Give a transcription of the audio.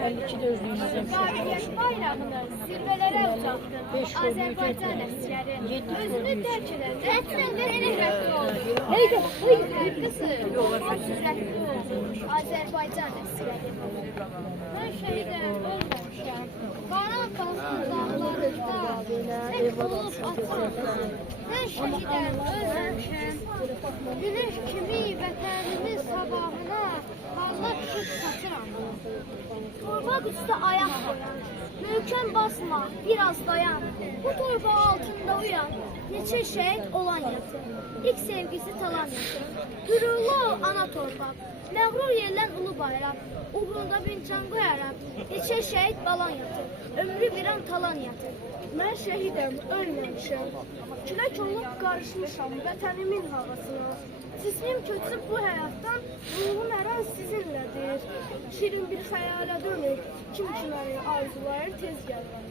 52'de özlüyüzüm. Cumhuriyet bayramını zirvelere uzattın. Azerbaycan əsgəri özünü dərk edəndə seni rəfti oldu. Kızı, o süzətli oldu. Azerbaycan əsgəri. Ben şehidəm, ölməmişəm. Qara qalsın dağlarında, tek olub atam. Ben şehidəm, ölməmişəm. Güneş kimi vətənimin sabahına parlaq işıq saçıram. Torpaq üstə ayaq qoyan, möhkəm basma, biraz dayan. Bu torpaq altında uyan, neçə şəhid olan yatır. İlk sevgisi talan yatır. Qürurlu ana torpaq, məğrur yerlən ulu bayraq. Uğrunda bin can qoyaraq, neçə şəhid balan yatır. Ömrü bir an talan yatır. Mən şəhidəm, ölməmişəm. Külək olub qarışmışam vətənimin havasına. Cismim köçüb bu həyatdan, ruhum hər an sizinlədir. Şirin bir xəyala dönür, kim məni arzulayır tez gəlməli.